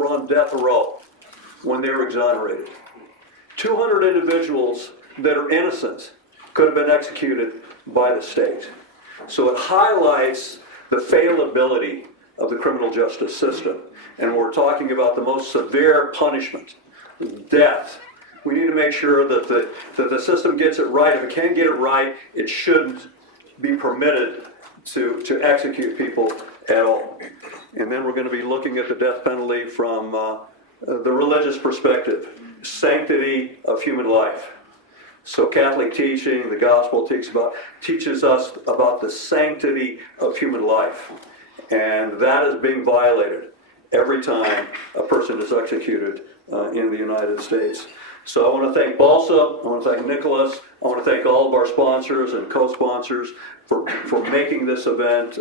were on death row when they were exonerated. 200 individuals that are innocent could have been executed by the state. So it highlights the failability of the criminal justice system. And we're talking about the most severe punishment, death. We need to make sure that the system gets it right. If it can't get it right, it shouldn't be permitted to execute people at all. And then we're going to be looking at the death penalty from the religious perspective, sanctity of human life. So Catholic teaching, the gospel teaches us about the sanctity of human life. And that is being violated every time a person is executed in the United States. So I want to thank Balsa, I want to thank Nicholas, I want to thank all of our sponsors and co-sponsors for making this event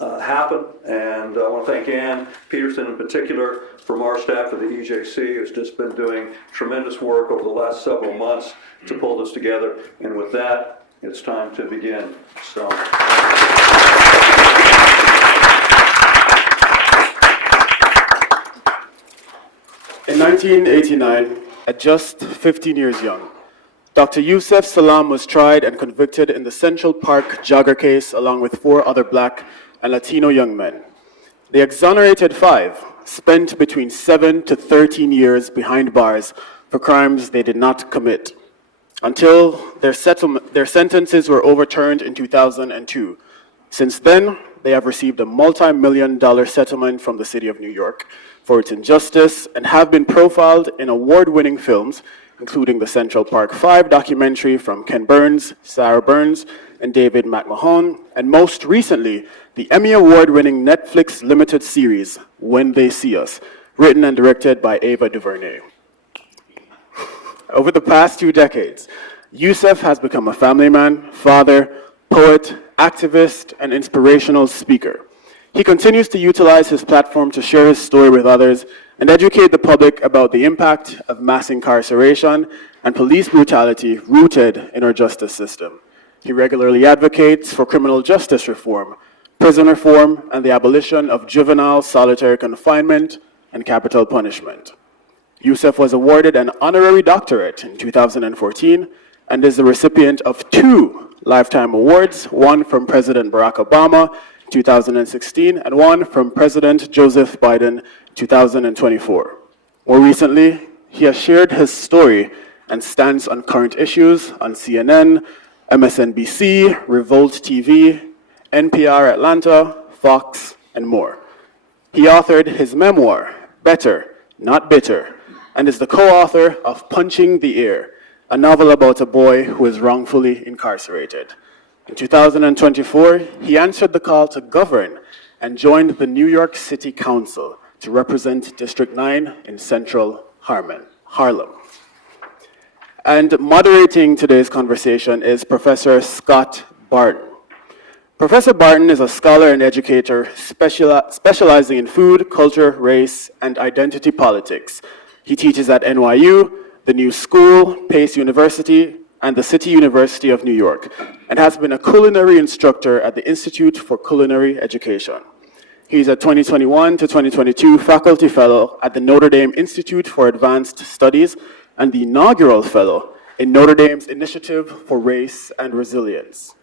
happen. And I want to thank Ann Peterson in particular from our staff of the EJC, who's just been doing tremendous work over the last several months to pull this together. And with that, it's time to begin. So. In 1989, at just 15 years young, Dr. Yusef Salaam was tried and convicted in the Central Park jogger case along with 4 other Black and Latino young men. The exonerated 5 spent between 7 to 13 years behind bars for crimes they did not commit, until their sentences were overturned in 2002. Since then, they have received a multi-million-dollar settlement from the city of New York for its injustice and have been profiled in award-winning films, including the Central Park 5 documentary from Ken Burns, Sarah Burns, and David McMahon, and most recently, the Emmy Award-winning Netflix limited series, When They See Us, written and directed by Ava DuVernay. Over the past 2 decades, Yusef has become a family man, father, poet, activist, and inspirational speaker. He continues to utilize his platform to share his story with others and educate the public about the impact of mass incarceration and police brutality rooted in our justice system. He regularly advocates for criminal justice reform, prison reform, and the abolition of juvenile solitary confinement and capital punishment. Yusef was awarded an honorary doctorate in 2014 and is the recipient of 2 lifetime awards, one from President Barack Obama, 2016, and one from President Joseph Biden, 2024. More recently, he has shared his story and stance on current issues on CNN, MSNBC, Revolt TV, NPR Atlanta, Fox, and more. He authored his memoir, Better, Not Bitter, and is the co-author of Punching the Air, a novel about a boy who is wrongfully incarcerated. In 2024, he answered the call to govern and joined the New York City Council to represent District 9 in Central Harlem. And moderating today's conversation is Professor Scott Barton. Professor Barton is a scholar and educator specializing in food, culture, race, and identity politics. He teaches at NYU, the New School, Pace University, and the City University of New York, and has been a culinary instructor at the Institute for Culinary Education. He's a 2021 to 2022 faculty fellow at the Notre Dame Institute for Advanced Studies and the inaugural fellow in Notre Dame's Initiative for Race and Resilience,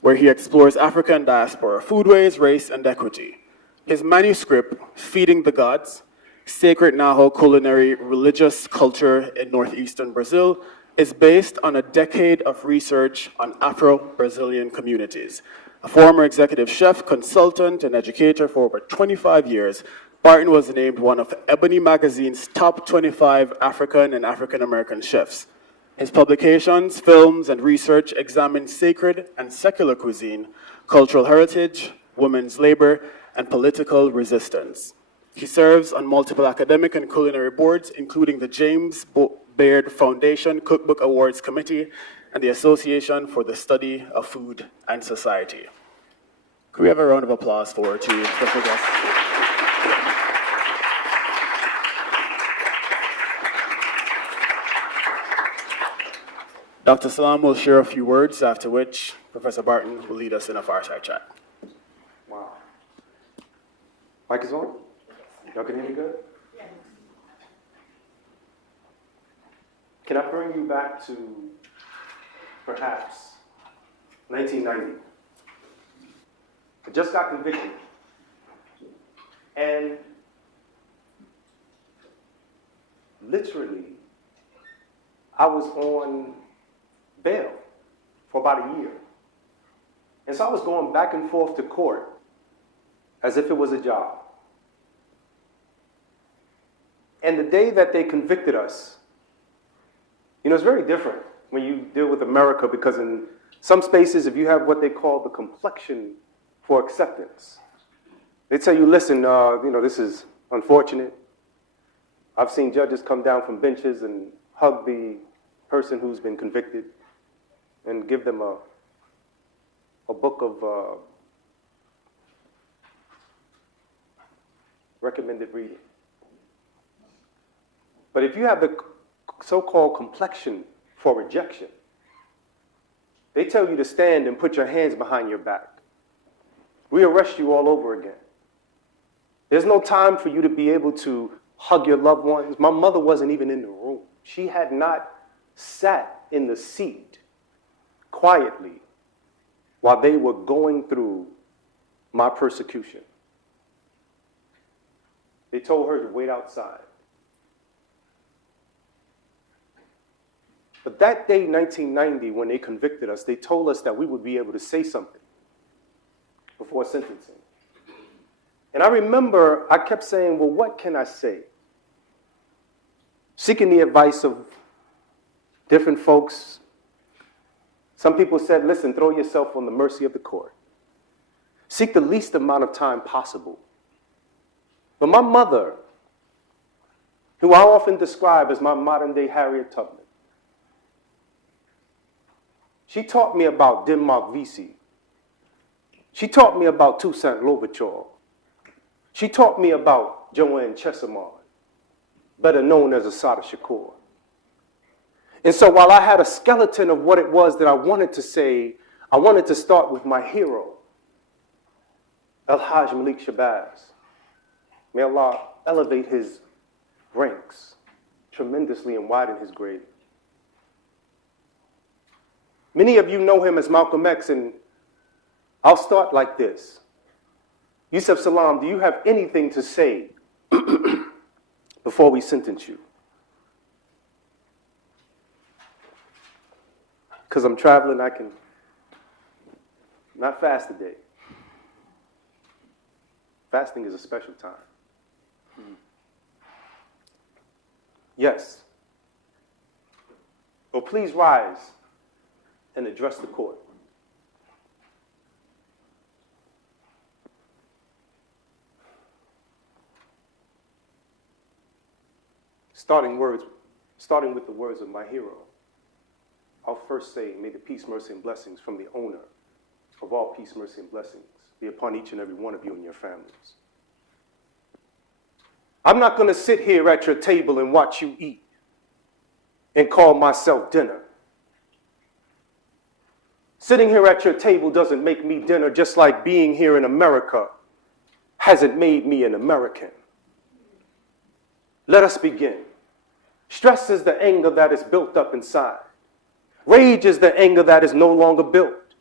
where he explores African diaspora foodways, race, and equity. His manuscript, Feeding the Gods, Sacred Naho Culinary Religious Culture in Northeastern Brazil, is based on a decade of research on Afro-Brazilian communities. A former executive chef, consultant, and educator for over 25 years, Barton was named one of Ebony Magazine's top 25 African and African-American chefs. His publications, films, and research examine sacred and secular cuisine, cultural heritage, women's labor, and political resistance. He serves on multiple academic and culinary boards, including the James Baird Foundation Cookbook Awards Committee and the Association for the Study of Food and Society. Could we have a round of applause for 2 special guests? Dr. Salaam will share a few words, after which Professor Barton will lead us in a fireside chat. Wow. Mic is on? Y'all can hear me good? Can I bring you back to perhaps 1990? I just got convicted. And literally, I was on bail for about a year. And so I was going back and forth to court as if it was a job. And the day that they convicted us, you know, it's very different when you deal with America, because in some spaces, if you have what they call the complexion for acceptance, they tell you, listen, you know, this is unfortunate. I've seen judges come down from benches and hug the person who's been convicted and give them a book of recommended reading. But if you have the so-called complexion for rejection, they tell you to stand and put your hands behind your back. We arrest you all over again. There's no time for you to be able to hug your loved ones. My mother wasn't even in the room. She had not sat in the seat quietly while they were going through my persecution. They told her to wait outside. But that day, 1990, when they convicted us, they told us that we would be able to say something before sentencing. And I remember I kept saying, well, what can I say? Seeking the advice of different folks. Some people said, listen, throw yourself on the mercy of the court. Seek the least amount of time possible. But my mother, who I often describe as my modern-day Harriet Tubman, she taught me about Denmark Vesey. She taught me about Toussaint Louverture. She taught me about Joanne Chesimard, better known as Assata Shakur. And so while I had a skeleton of what it was that I wanted to say, I wanted to start with my hero, El-Hajj Malik Shabazz. May Allah elevate his ranks tremendously and widen his grave. Many of you know him as Malcolm X, and I'll start like this. Yusef, Salaam, do you have anything to say before we sentence you? Because I'm traveling, I can not fast today. Fasting is a special time. Yes. Well, please rise and address the court. Starting with the words of my hero, I'll first say, may the peace, mercy, and blessings from the owner of all peace, mercy, and blessings be upon each and every one of you and your families. I'm not going to sit here at your table and watch you eat and call myself dinner. Sitting here at your table doesn't make me dinner, just like being here in America hasn't made me an American. Let us begin. Stress is the anger that is built up inside. Rage is the anger that is no longer built.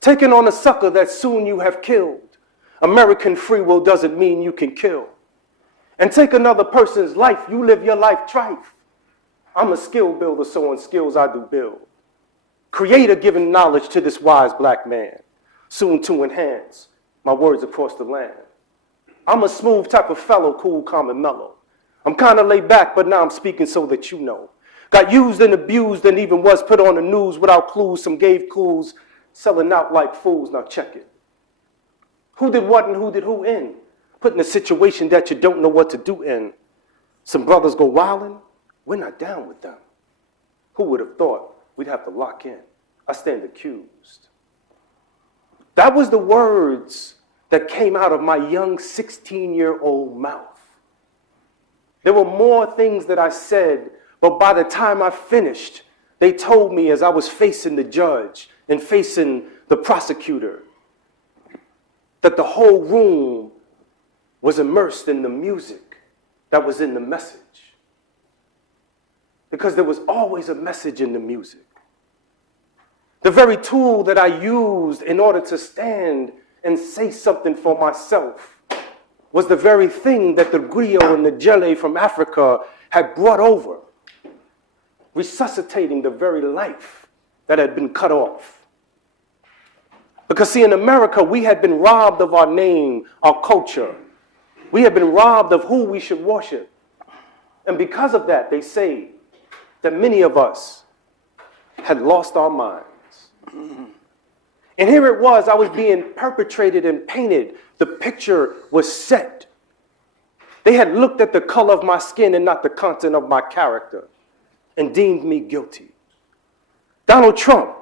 Taking on a sucker that soon you have killed. American free will doesn't mean you can kill. And take another person's life, you live your life trife. I'm a skill builder, so on skills I do build. Creator giving knowledge to this wise black man, soon to enhance my words across the land. I'm a smooth type of fellow, cool, calm, and mellow. I'm kind of laid back, but now I'm speaking so that you know. Got used and abused and even was put on the news without clues. Some gave clues, selling out like fools. Now check it. Who did what and who did who in? Put in a situation that you don't know what to do in. Some brothers go wildin'. We're not down with them. Who would have thought we'd have to lock in? I stand accused. That was the words that came out of my young 16-year-old mouth. There were more things that I said, but by the time I finished, they told me as I was facing the judge and facing the prosecutor that the whole room was immersed in the music that was in the message. Because there was always a message in the music. The very tool that I used in order to stand and say something for myself was the very thing that the griot and the jelly from Africa had brought over, resuscitating the very life that had been cut off. Because see, in America, we had been robbed of our name, our culture. We had been robbed of who we should worship. And because of that, they say that many of us had lost our minds. And here it was, I was being perpetrated and painted. The picture was set. They had looked at the color of my skin and not the content of my character and deemed me guilty. Donald Trump.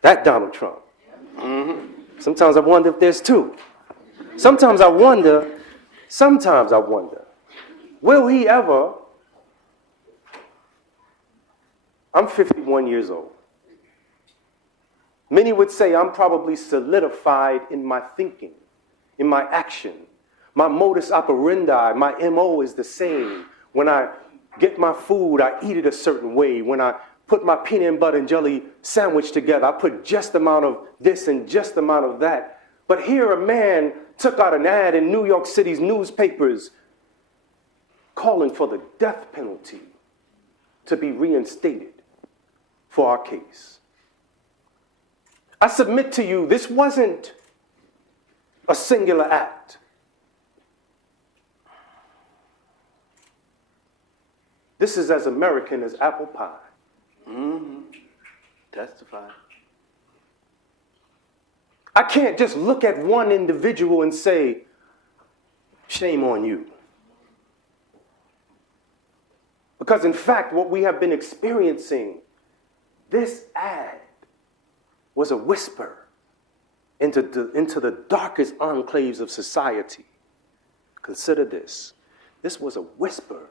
That Donald Trump. Sometimes I wonder if there's two. Sometimes I wonder, will he ever? I'm 51 years old. Many would say I'm probably solidified in my thinking, in my action. My modus operandi, my MO is the same. When I get my food, I eat it a certain way. When I put my peanut and butter and jelly sandwich together, I put just amount of this and just amount of that. But here a man took out an ad in New York City's newspapers calling for the death penalty to be reinstated for our case. I submit to you, this wasn't a singular act. This is as American as apple pie. Testify. I can't just look at one individual and say, shame on you. Because in fact, what we have been experiencing, this ad was a whisper into the darkest enclaves of society. Consider this. This was a whisper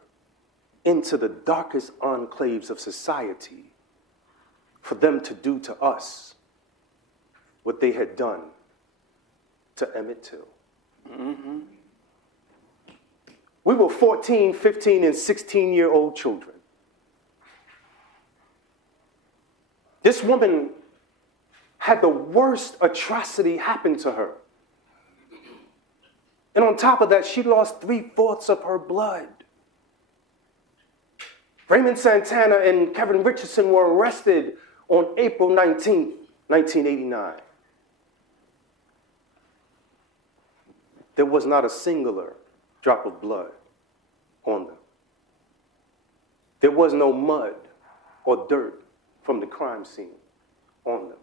into the darkest enclaves of society for them to do to us what they had done to Emmett Till. We were 14, 15, and 16-year-old children. This woman had the worst atrocity happen to her. And on top of that, she lost 3/4 of her blood. Raymond Santana and Kevin Richardson were arrested on April 19th, 1989. There was not a singular drop of blood on them. There was no mud or dirt from the crime scene on them.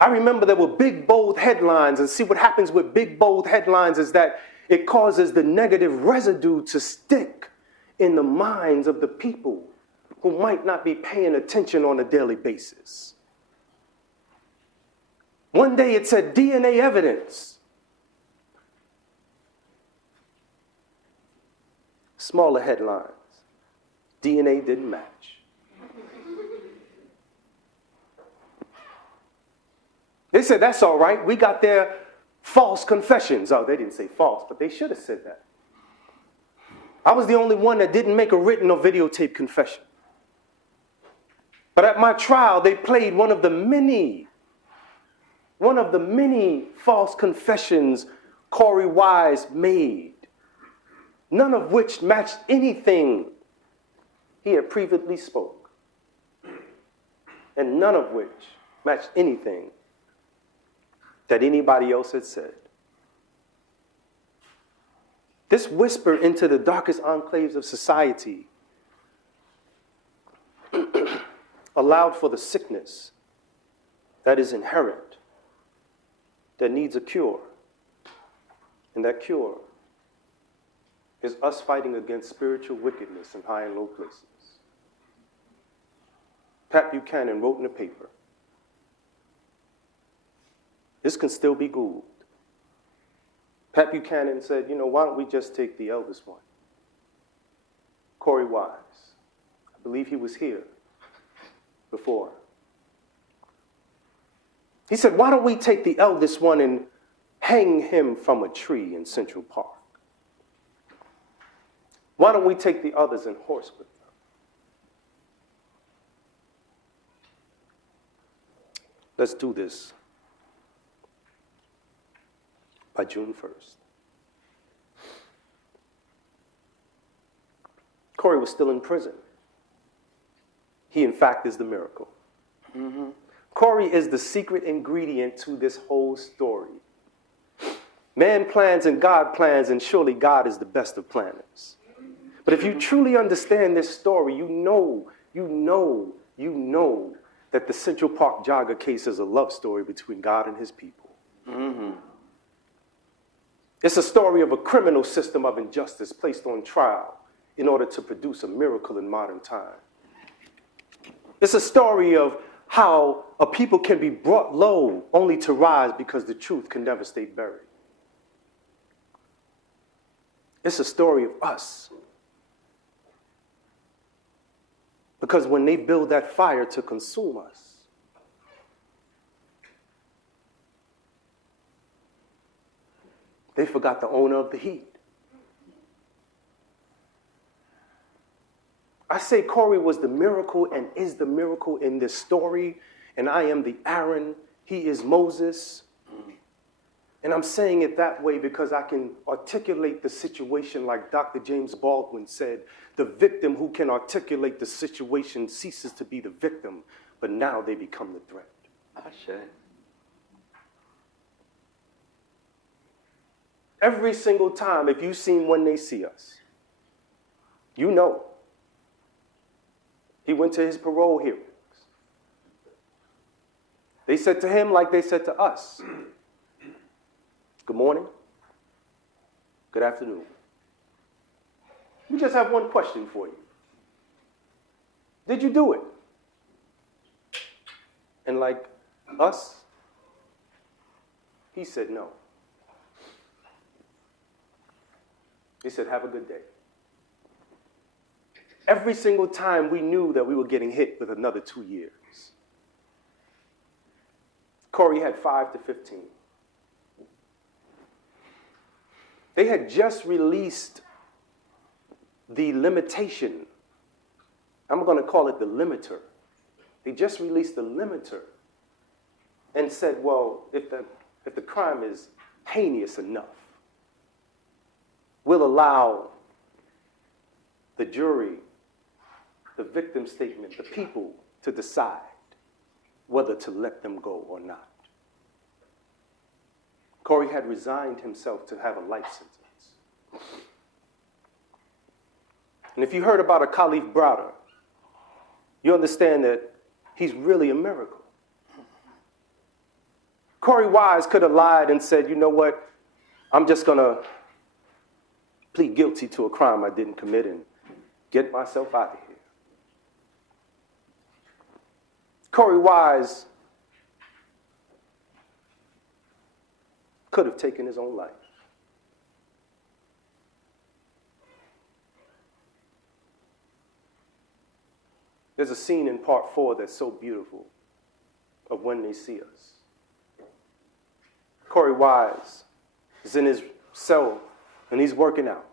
I remember there were big, bold headlines, and see what happens with big, bold headlines is that it causes the negative residue to stick in the minds of the people who might not be paying attention on a daily basis. One day it said DNA evidence. Smaller headlines. DNA didn't match. They said, that's all right. We got their false confessions. Oh, they didn't say false, but they should have said that. I was the only one that didn't make a written or videotape confession. But at my trial, they played one of the many false confessions Corey Wise made, none of which matched anything he had previously spoke, and none of which matched anything that anybody else had said. This whisper into the darkest enclaves of society allowed for the sickness that is inherent, that needs a cure. And that cure is us fighting against spiritual wickedness in high and low places. Pat Buchanan wrote in the paper, this can still be Googled. Pat Buchanan said, why don't we just take the eldest one? Corey Wise. I believe he was here before. He said, why don't we take the eldest one and hang him from a tree in Central Park. Why don't we take the others and horse with them? Let's do this by June 1st. Corey was still in prison. He, in fact, is the miracle. Corey is the secret ingredient to this whole story. Man plans and God plans, and surely God is the best of planners. But if you truly understand this story, you know that the Central Park jogger case is a love story between God and his people. It's a story of a criminal system of injustice placed on trial in order to produce a miracle in modern time. It's a story of how a people can be brought low only to rise because the truth can never stay buried. It's a story of us. Because when they build that fire to consume us, they forgot the owner of the heat. I say Corey was the miracle and is the miracle in this story, and I am the Aaron, he is Moses. And I'm saying it that way because I can articulate the situation like Dr. James Baldwin said, the victim who can articulate the situation ceases to be the victim, but now they become the threat. Ashe. Every single time, if you've seen When They See Us, you know. He went to his parole hearings. They said to him like they said to us, good morning, good afternoon. We just have one question for you. Did you do it? And like us, he said no. He said, have a good day. Every single time we knew that we were getting hit with another 2 years. Corey had 5 to 15. They had just released the limitation. I'm going to call it the limiter. They just released the limiter and said, well, if the crime is heinous enough, we'll allow the jury, the victim statement, the people to decide whether to let them go or not. Corey had resigned himself to have a life sentence. And if you heard about a Khalif Browder, you understand that he's really a miracle. Corey Wise could have lied and said, you know what, I'm just going to plead guilty to a crime I didn't commit and get myself out of here. Corey Wise could have taken his own life. There's a scene in part 4 that's so beautiful of When They See Us. Corey Wise is in his cell and he's working out.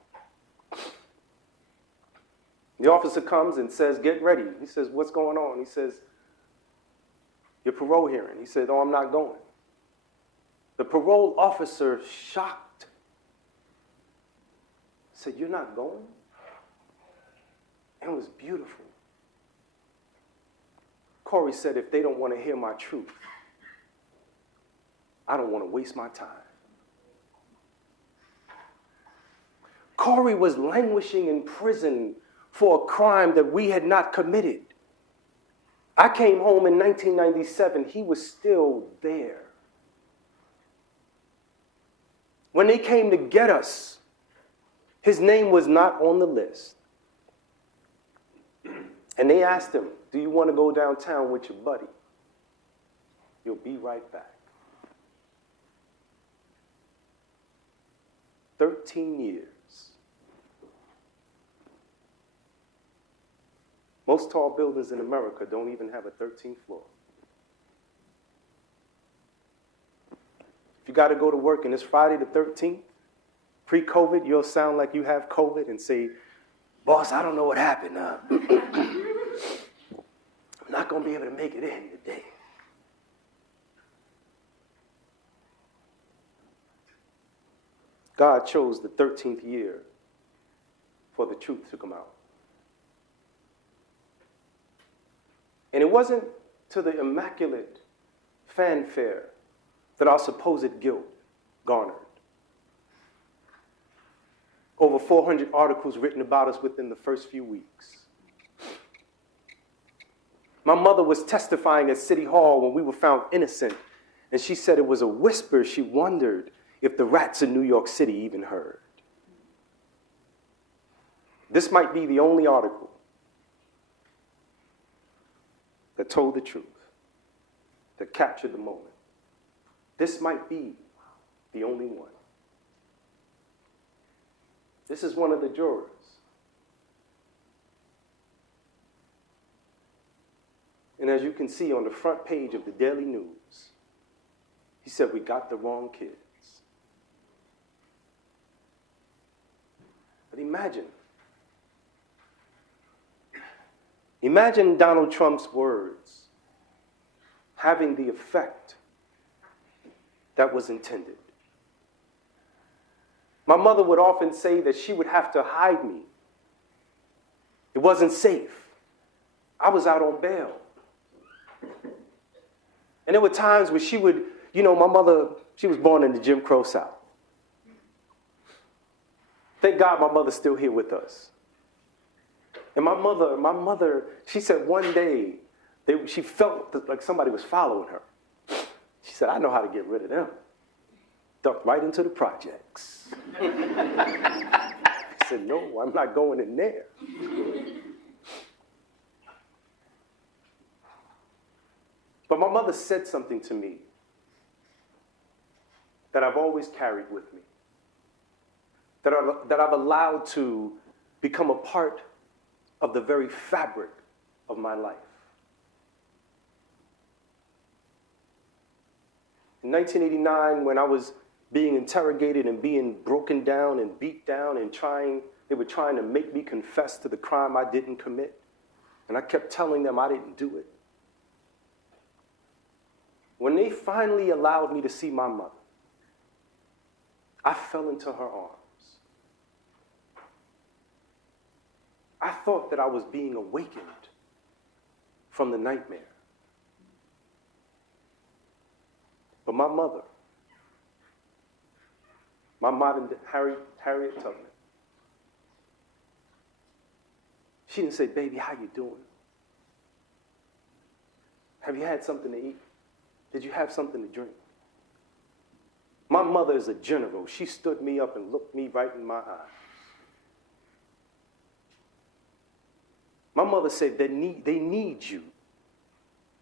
The officer comes and says, get ready. He says, what's going on? He says, your parole hearing. He said, oh, I'm not going. The parole officer, shocked, said, you're not going? It was beautiful. Corey said, if they don't want to hear my truth, I don't want to waste my time. Corey was languishing in prison for a crime that we had not committed. I came home in 1997. He was still there. When they came to get us, his name was not on the list. And they asked him, do you want to go downtown with your buddy? You'll be right back. 13 years. Most tall buildings in America don't even have a 13th floor. you got to go to work and it's Friday the 13th, pre-COVID, you'll sound like you have COVID and say, boss, I don't know what happened. I'm not going to be able to make it in today. God chose the 13th year for the truth to come out. And it wasn't to the immaculate fanfare that our supposed guilt garnered. Over 400 articles written about us within the first few weeks. My mother was testifying at City Hall when we were found innocent, and she said it was a whisper she wondered if the rats in New York City even heard. This might be the only article that told the truth, that captured the moment. This might be the only one. This is one of the jurors. And as you can see on the front page of the Daily News, he said, we got the wrong kids. But imagine Donald Trump's words having the effect that was intended. My mother would often say that she would have to hide me. It wasn't safe. I was out on bail. And there were times where she would, my mother, she was born in the Jim Crow South. Thank God my mother's still here with us. And my mother, she said one day, she felt like somebody was following her. She said, I know how to get rid of them. Ducked right into the projects. I said, no, I'm not going in there. But my mother said something to me that I've always carried with me, that I've allowed to become a part of the very fabric of my life. In 1989, when I was being interrogated and being broken down and beat down and they were trying to make me confess to the crime I didn't commit, and I kept telling them I didn't do it. When they finally allowed me to see my mother, I fell into her arms. I thought that I was being awakened from the nightmare. But my mother, my modern Harriet Tubman, she didn't say, baby, how you doing? Have you had something to eat? Did you have something to drink? My mother is a general. She stood me up and looked me right in my eyes. My mother said they need you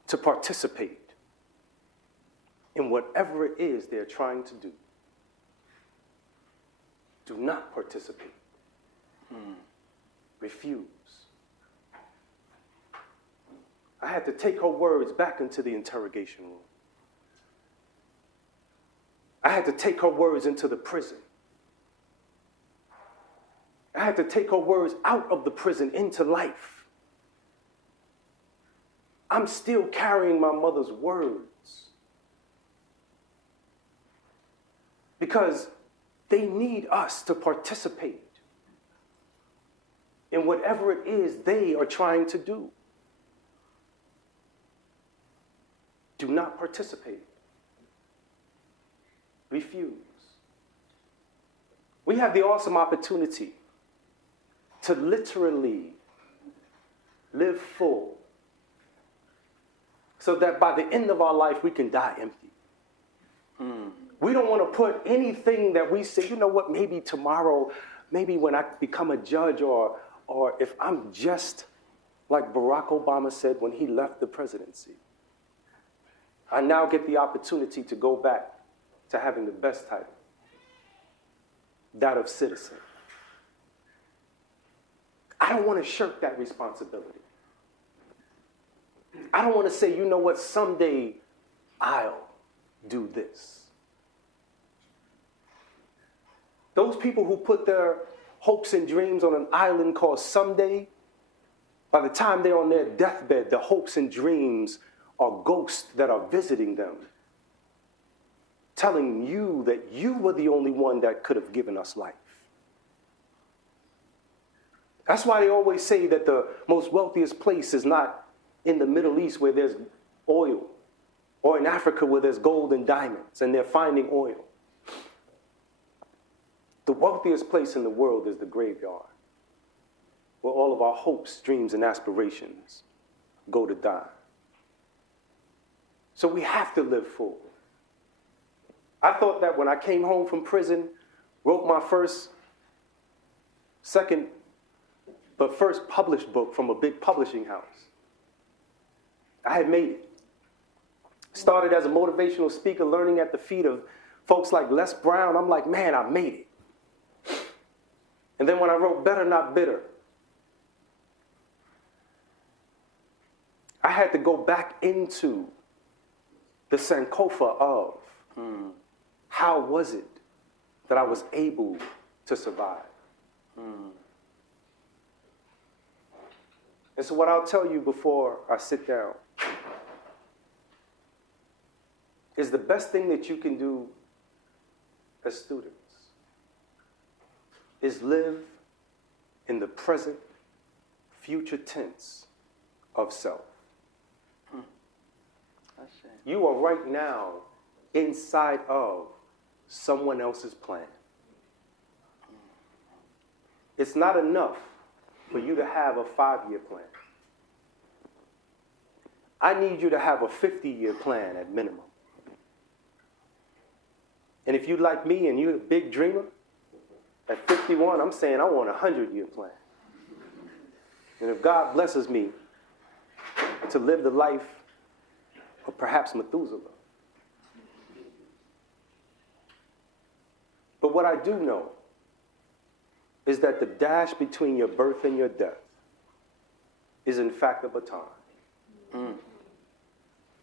to participate in whatever it is they're trying to do. Do not participate. Refuse. I had to take her words back into the interrogation room. I had to take her words into the prison. I had to take her words out of the prison into life. I'm still carrying my mother's words because they need us to participate in whatever it is they are trying to do. Do not participate. Refuse. We have the awesome opportunity to literally live full so that by the end of our life we can die empty. We don't want to put anything that we say, you know what, maybe tomorrow, maybe when I become a judge or if I'm just like Barack Obama said when he left the presidency, I now get the opportunity to go back to having the best title, that of citizen. I don't want to shirk that responsibility. I don't want to say, you know what, someday I'll do this. Those people who put their hopes and dreams on an island called someday, by the time they're on their deathbed, the hopes and dreams are ghosts that are visiting them, telling you that you were the only one that could have given us life. That's why they always say that the most wealthiest place is not in the Middle East where there's oil, or in Africa where there's gold and diamonds and they're finding oil. The wealthiest place in the world is the graveyard, where all of our hopes, dreams, and aspirations go to die. So we have to live full. I thought that when I came home from prison, wrote my first published book from a big publishing house, I had made it. Started as a motivational speaker, learning at the feet of folks like Les Brown. I'm like, man, I made it. And then when I wrote Better Not Bitter, I had to go back into the Sankofa of how was it that I was able to survive. And so what I'll tell you before I sit down is the best thing that you can do as students is live in the present, future tense of self. You are right now inside of someone else's plan. It's not enough for you to have a 5-year plan. I need you to have a 50-year plan at minimum. And if you're like me and you're a big dreamer, at 51, I'm saying I want a 100-year plan. And if God blesses me to live the life of perhaps Methuselah. But what I do know is that the dash between your birth and your death is in fact a baton.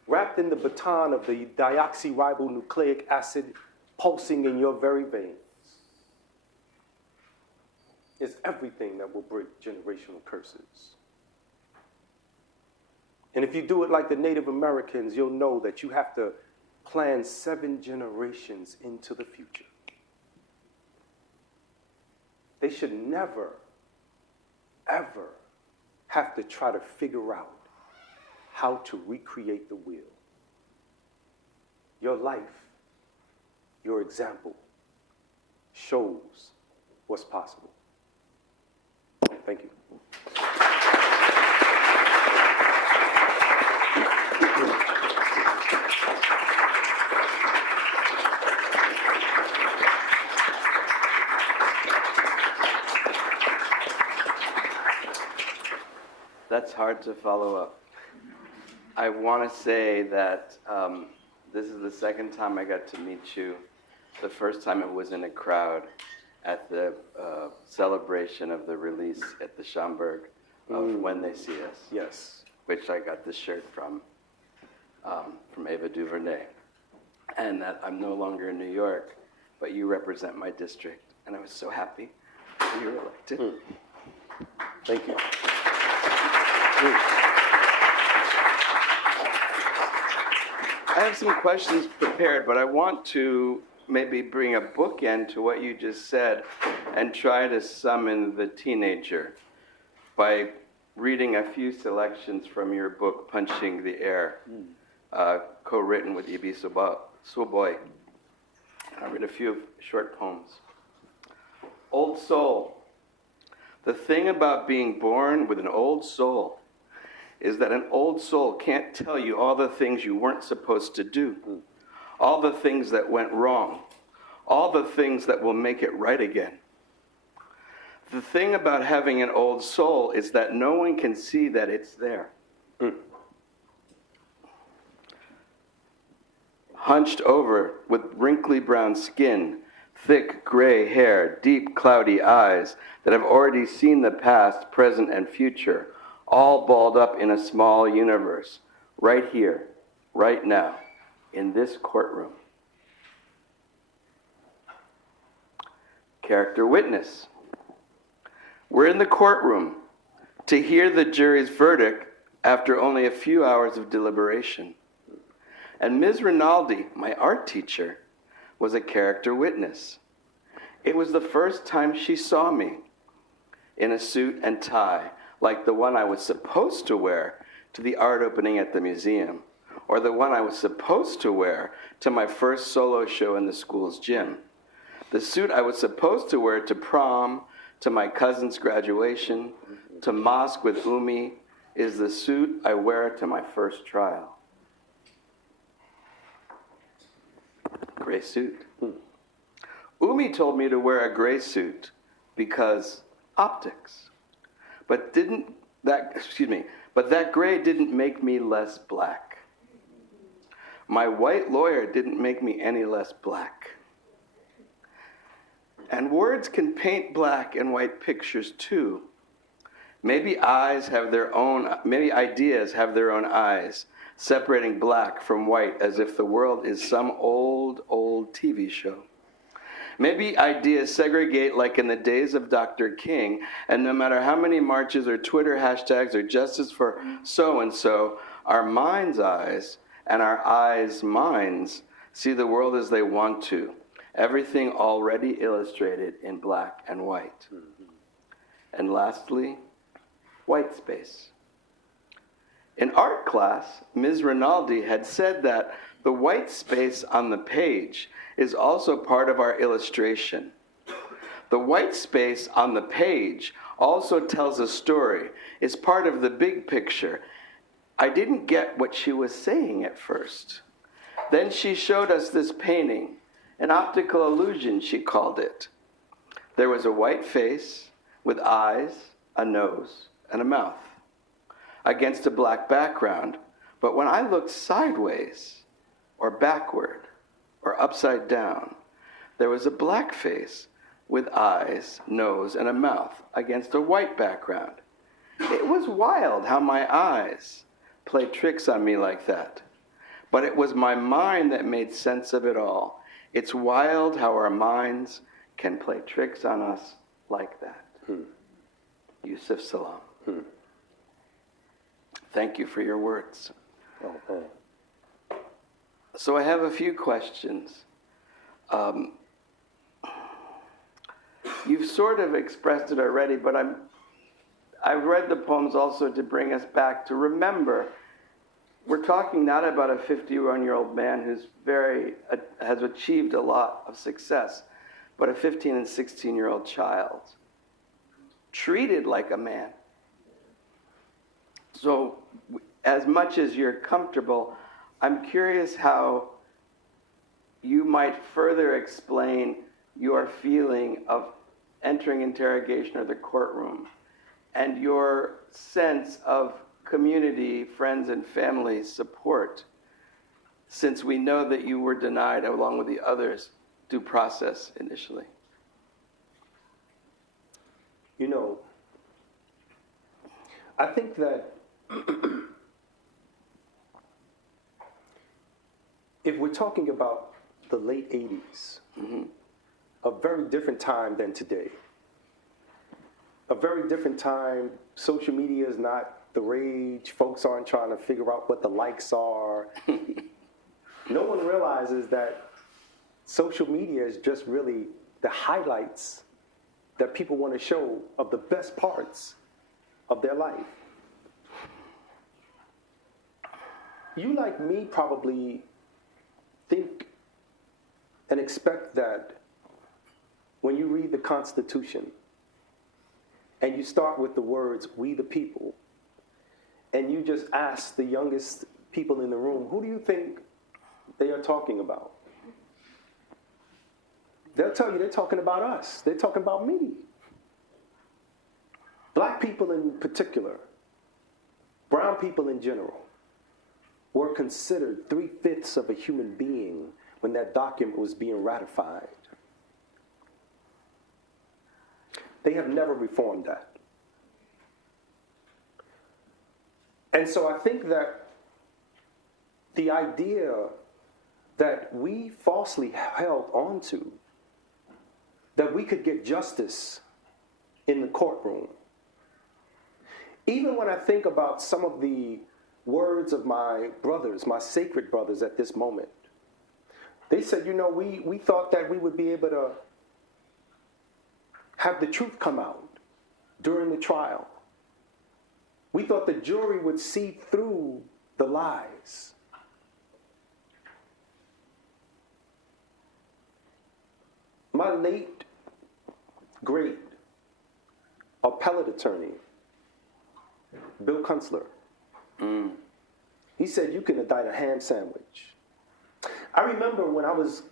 Wrapped in the baton of the deoxyribonucleic acid pulsing in your very veins is everything that will break generational curses. And if you do it like the Native Americans, you'll know that you have to plan 7 generations into the future. They should never, ever have to try to figure out how to recreate the wheel. Your life, your example, shows what's possible. Thank you. That's hard to follow up. I want to say that this is the second time I got to meet you. The first time it was in a crowd at the celebration of the release at the Schomburg of When They See Us. Yes. Which I got this shirt from Ava DuVernay. And that I'm no longer in New York, but you represent my district. And I was so happy when you were elected. Thank you. I have some questions prepared, but I want to maybe bring a bookend to what you just said and try to summon the teenager by reading a few selections from your book, Punching the Air, co-written with Ibi Soboy. I read a few short poems. Old soul. The thing about being born with an old soul is that an old soul can't tell you all the things you weren't supposed to do, all the things that went wrong, all the things that will make it right again. The thing about having an old soul is that no one can see that it's there. Hunched over with wrinkly brown skin, thick gray hair, deep cloudy eyes that have already seen the past, present, and future, all balled up in a small universe, right here, right now, in this courtroom. Character witness. We're in the courtroom to hear the jury's verdict after only a few hours of deliberation. And Ms. Rinaldi, my art teacher, was a character witness. It was the first time she saw me in a suit and tie, like the one I was supposed to wear to the art opening at the museum, or the one I was supposed to wear to my first solo show in the school's gym. The suit I was supposed to wear to prom, to my cousin's graduation, to mosque with Umi, is the suit I wear to my first trial. Gray suit. Umi told me to wear a gray suit because optics. But that gray didn't make me less black. My white lawyer didn't make me any less black. And words can paint black and white pictures too. Maybe ideas have their own eyes, separating black from white as if the world is some old TV show. Maybe ideas segregate like in the days of Dr. King, and no matter how many marches or Twitter hashtags or justice for so-and-so, our mind's eyes and our eyes' minds see the world as they want to. Everything already illustrated in black and white. And lastly, white space. In art class, Ms. Rinaldi had said that the white space on the page is also part of our illustration. The white space on the page also tells a story, is part of the big picture. I didn't get what she was saying at first. Then she showed us this painting, an optical illusion, she called it. There was a white face with eyes, a nose, and a mouth against a black background. But when I looked sideways or backward or upside down, there was a black face with eyes, nose, and a mouth against a white background. It was wild how my eyes played tricks on me like that. But it was my mind that made sense of it all. It's wild how our minds can play tricks on us like that. Yusef Salaam. Thank you for your words. Okay. So I have a few questions. You've sort of expressed it already, but I've read the poems also to bring us back to remember. We're talking not about a 51-year-old man who's has achieved a lot of success, but a 15 and 16-year-old child treated like a man. So as much as you're comfortable, I'm curious how you might further explain your feeling of entering interrogation or the courtroom and your sense of community, friends, and family support, since we know that you were denied, along with the others, due process initially. You know, I think that if we're talking about the late 80s, a very different time than today. A very different time. Social media is not the rage. Folks aren't trying to figure out what the likes are. No one realizes that social media is just really the highlights that people want to show of the best parts of their life. You, like me, probably think and expect that when you read the Constitution and you start with the words, "We the people," and you just ask the youngest people in the room, who do you think they are talking about? They'll tell you they're talking about us. They're talking about me. Black people in particular, brown people in general, were considered 3/5 of a human being when that document was being ratified. They have never reformed that. And so I think that the idea that we falsely held onto that we could get justice in the courtroom. Even when I think about some of the words of my brothers, my sacred brothers at this moment, they said, we thought that we would be able to have the truth come out during the trial. We thought the jury would see through the lies. My late, great appellate attorney, Bill Kunstler, he said, you can indict a ham sandwich. I remember when I was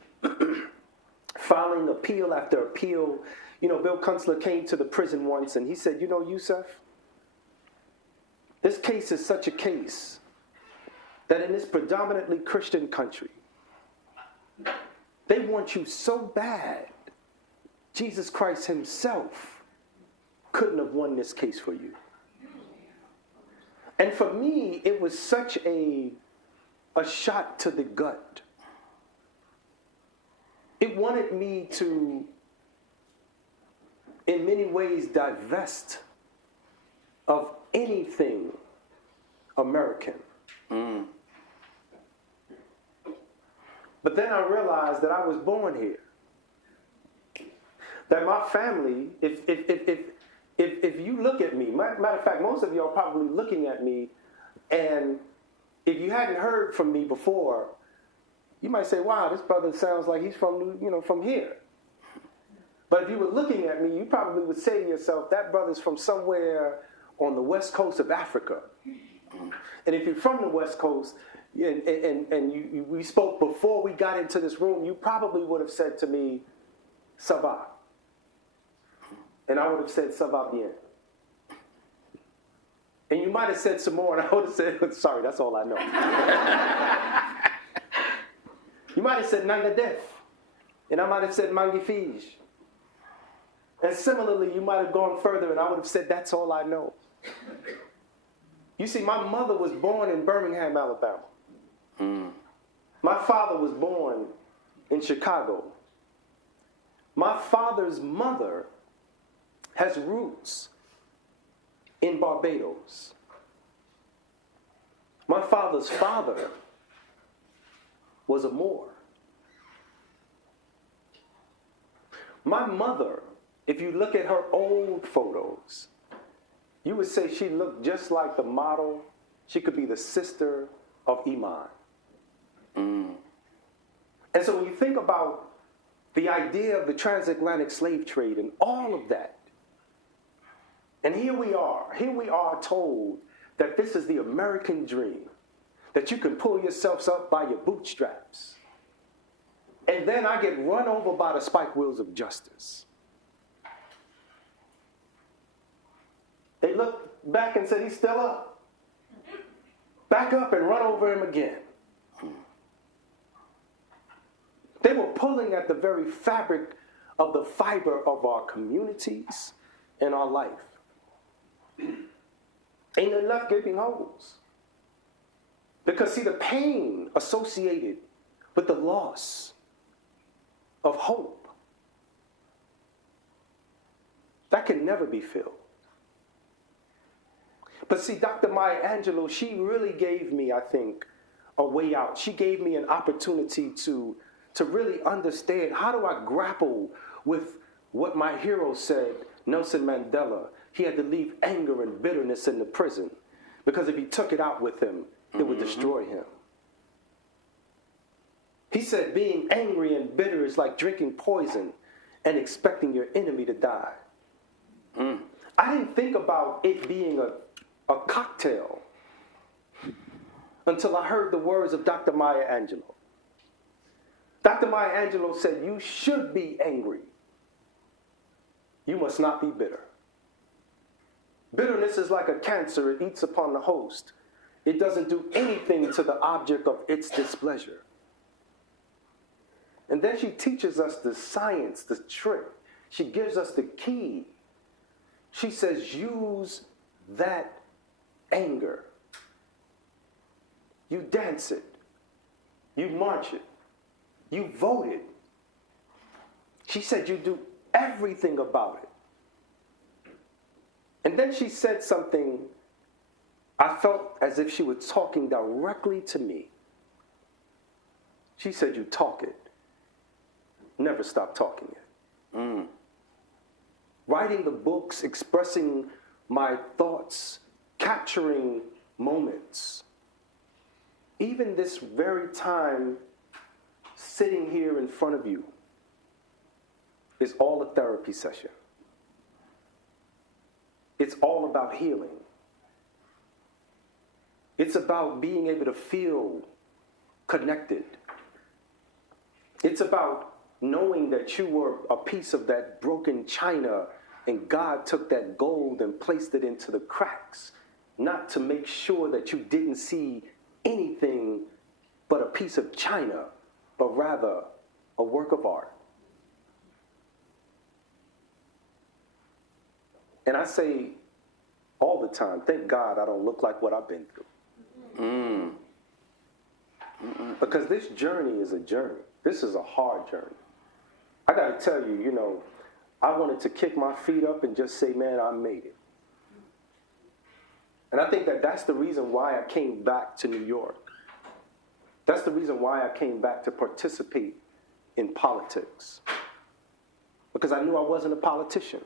filing appeal after appeal, Bill Kunstler came to the prison once and he said, Yusef, this case is such a case that in this predominantly Christian country, they want you so bad, Jesus Christ himself couldn't have won this case for you. And for me, it was such a shot to the gut. It wanted me to, in many ways, divest of anything American. But then I realized that I was born here. That my family, if you look at me, matter of fact, most of you are probably looking at me, and if you hadn't heard from me before, you might say, wow, this brother sounds like he's from here. But if you were looking at me, you probably would say to yourself, that brother's from somewhere on the west coast of Africa. And if you're from the west coast, and we spoke before we got into this room, you probably would have said to me, ça va. And I would have said, ça va bien. And you might have said some more, and I would have said, sorry, that's all I know. You might have said, nanga def. And I might have said, magnifique. And similarly, you might have gone further, and I would have said, that's all I know. You see, my mother was born in Birmingham, Alabama. My father was born in Chicago. My father's mother has roots in Barbados. My father's father was a Moor. My mother, if you look at her old photos, you would say she looked just like the model. She could be the sister of Iman. And so when you think about the idea of the transatlantic slave trade and all of that, and here we are told that this is the American dream, that you can pull yourselves up by your bootstraps. And then I get run over by the spike wheels of justice. They look back and said, he's still up. Back up and run over him again. They were pulling at the very fabric of the fiber of our communities and our life. And they left gaping holes. Because see, the pain associated with the loss of hope, that can never be filled. But see, Dr. Maya Angelou, she really gave me, I think, a way out. She gave me an opportunity to really understand, how do I grapple with what my hero said, Nelson Mandela. He had to leave anger and bitterness in the prison, because if he took it out with him, it would destroy him. He said being angry and bitter is like drinking poison and expecting your enemy to die. I didn't think about it being a cocktail until I heard the words of Dr. Maya Angelou. Dr. Maya Angelou said, you should be angry. You must not be bitter. Bitterness is like a cancer. It eats upon the host. It doesn't do anything to the object of its displeasure. And then she teaches us the science, the trick. She gives us the key. She says, use that anger. You dance it. You march it. You vote it. She said you do everything about it. And then she said something, I felt as if she was talking directly to me. She said, you talk it, never stop talking it. Writing the books, expressing my thoughts, capturing moments. Even this very time, sitting here in front of you is all a therapy session. It's all about healing. It's about being able to feel connected. It's about knowing that you were a piece of that broken china and God took that gold and placed it into the cracks, not to make sure that you didn't see anything but a piece of china, but rather a work of art. And I say all the time, thank God I don't look like what I've been through. Because this journey is a journey. This is a hard journey. I got to tell you, you know, I wanted to kick my feet up and just say, man, I made it. And I think that that's the reason why I came back to New York. That's the reason why I came back to participate in politics. Because I knew I wasn't a politician.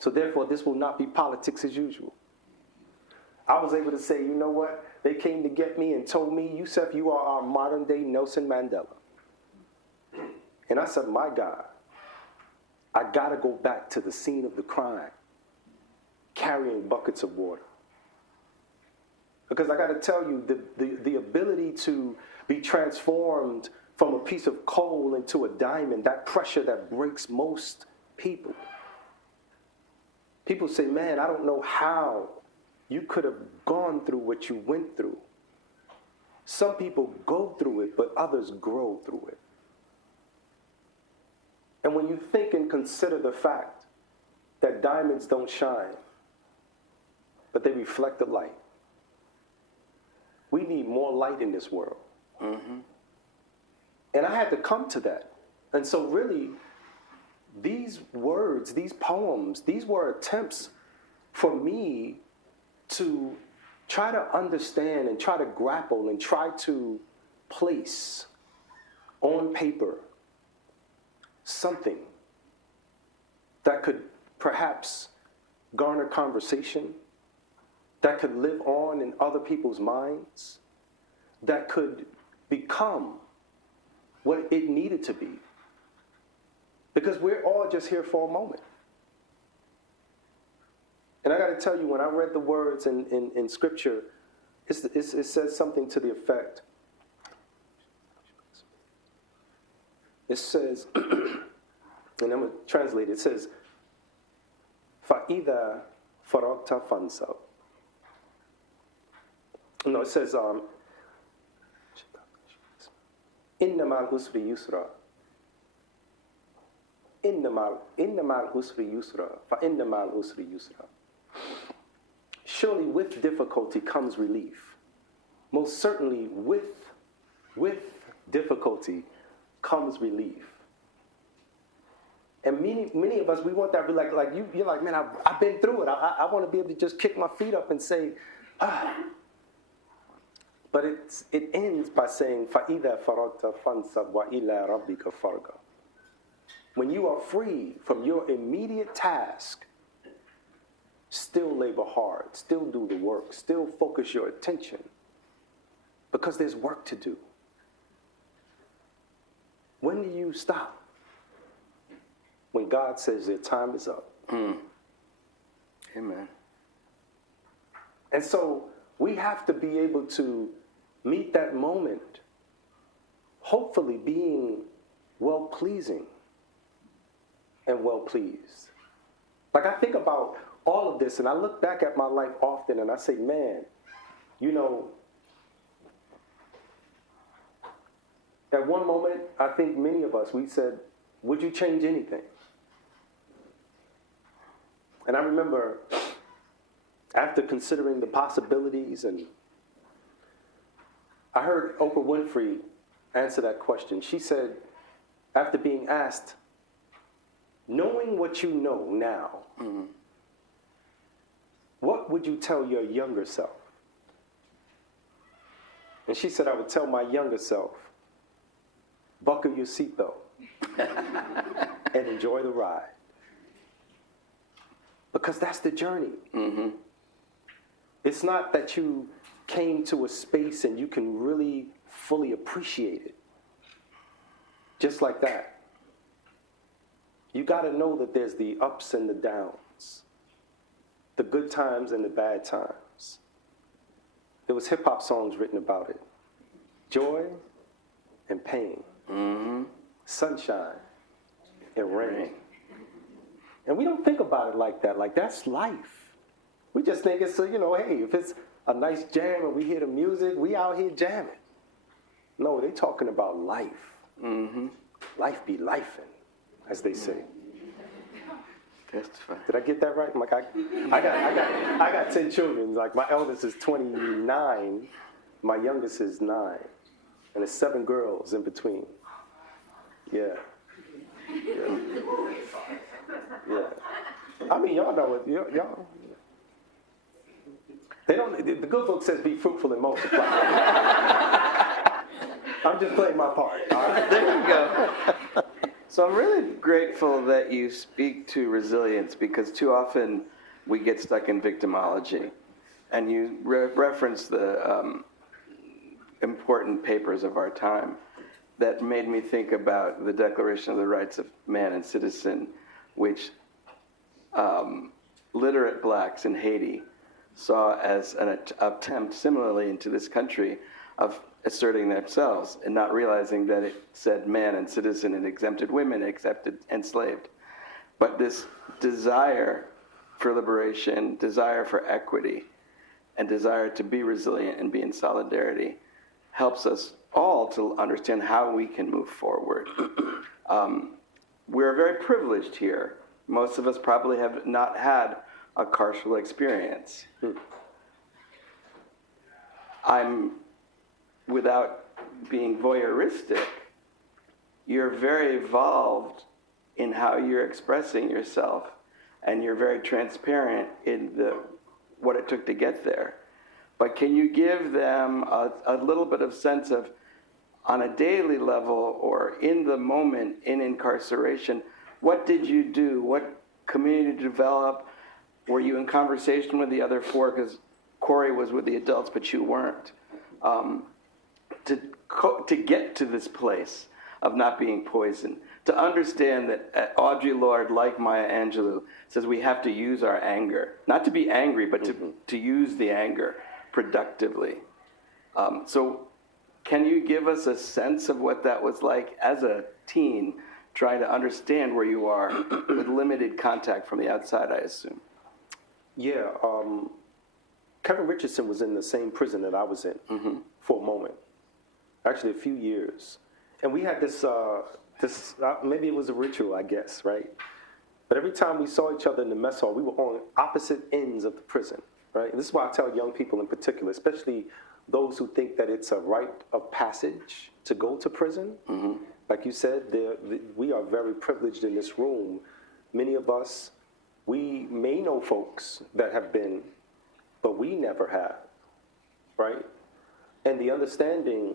So therefore, this will not be politics as usual. I was able to say, you know what? They came to get me and told me, Yusef, you are our modern day Nelson Mandela. And I said, my God, I got to go back to the scene of the crime, carrying buckets of water. Because I got to tell you, the ability to be transformed from a piece of coal into a diamond, that pressure that breaks most people. People say, man, I don't know how you could have gone through what you went through. Some people go through it, but others grow through it. And when you think and consider the fact that diamonds don't shine, but they reflect the light, we need more light in this world. And I had to come to that. And so really, these words, these poems, these were attempts for me to try to understand and try to grapple and try to place on paper something that could perhaps garner conversation, that could live on in other people's minds, that could become what it needed to be. Because we're all just here for a moment. And I got to tell you, when I read the words in Scripture, it says something to the effect. It says, and I'm going to translate it, it says, فَإِذَا فَرَغْتَ فَانْصَبْ. No, it says, إِنَّ مَعَ الْعُسْرِ يُسْرًا. إِنَّ مَعَ الْعُسْرِ يُسْرًا. فَإِنَّ مَعَ الْعُسْرِ يُسْرًا. Surely with difficulty comes relief. Most certainly with difficulty comes relief. And many of us, we want that, like you're like, man, I've been through it. I want to be able to just kick my feet up and say, ah. But it ends by saying, فَإِذَا فَرَغْتَ فَانْصَبْ وَإِلَىٰ رَبِّكَ فَارْغَب. When you are free from your immediate task, still labor hard, still do the work, still focus your attention, because there's work to do. When do you stop? When God says their time is up. Amen. And so we have to be able to meet that moment, hopefully being well-pleasing and well-pleased. Like I think about all of this and I look back at my life often and I say, man, you know, at one moment, I think many of us, we said, would you change anything? And I remember after considering the possibilities, and I heard Oprah Winfrey answer that question. She said, after being asked, knowing what you know now, what would you tell your younger self? And she said, I would tell my younger self, buckle your seatbelt and enjoy the ride. Because that's the journey. It's not that you came to a space and you can really fully appreciate it. Just like that. You got to know that there's the ups and the downs, the good times and the bad times. There was hip-hop songs written about it. Joy and pain. Sunshine and rain. And we don't think about it like that. Like, that's life. We just think it's, hey, if it's a nice jam and we hear the music, we out here jamming. No, they talking about life. Life be lifing, as they say. Testify. Did I get that right? Like I got 10 children. Like, my eldest is 29, my youngest is 9, and there's 7 girls in between. Yeah. I mean, y'all know it. Y'all. They don't. The good book says, "Be fruitful and multiply." I'm just playing my part. All right? There you go. So I'm really grateful that you speak to resilience, because too often we get stuck in victimology. And you reference the important papers of our time that made me think about the Declaration of the Rights of Man and Citizen, which literate blacks in Haiti saw as an attempt, similarly into this country, of asserting themselves and not realizing that it said man and citizen and exempted women, exempted enslaved. But this desire for liberation, desire for equity, and desire to be resilient and be in solidarity helps us all to understand how we can move forward. We're very privileged here. Most of us probably have not had a carceral experience. Without being voyeuristic, you're very evolved in how you're expressing yourself, and you're very transparent in what it took to get there. But can you give them a little bit of sense of, on a daily level or in the moment in incarceration, what did you do? What community did you develop? Were you in conversation with the other 4? Because Corey was with the adults, but you weren't. To get to this place of not being poisoned, to understand that Audre Lorde, like Maya Angelou, says we have to use our anger, not to be angry, but to use the anger productively. So can you give us a sense of what that was like as a teen, trying to understand where you are with limited contact from the outside, I assume? Yeah. Kevin Richardson was in the same prison that I was in for a moment. Actually, a few years. And we had this maybe it was a ritual, I guess, right? But every time we saw each other in the mess hall, we were on opposite ends of the prison, right? And this is why I tell young people in particular, especially those who think that it's a rite of passage to go to prison. Like you said, we are very privileged in this room. Many of us, we may know folks that have been, but we never have, right? And the understanding,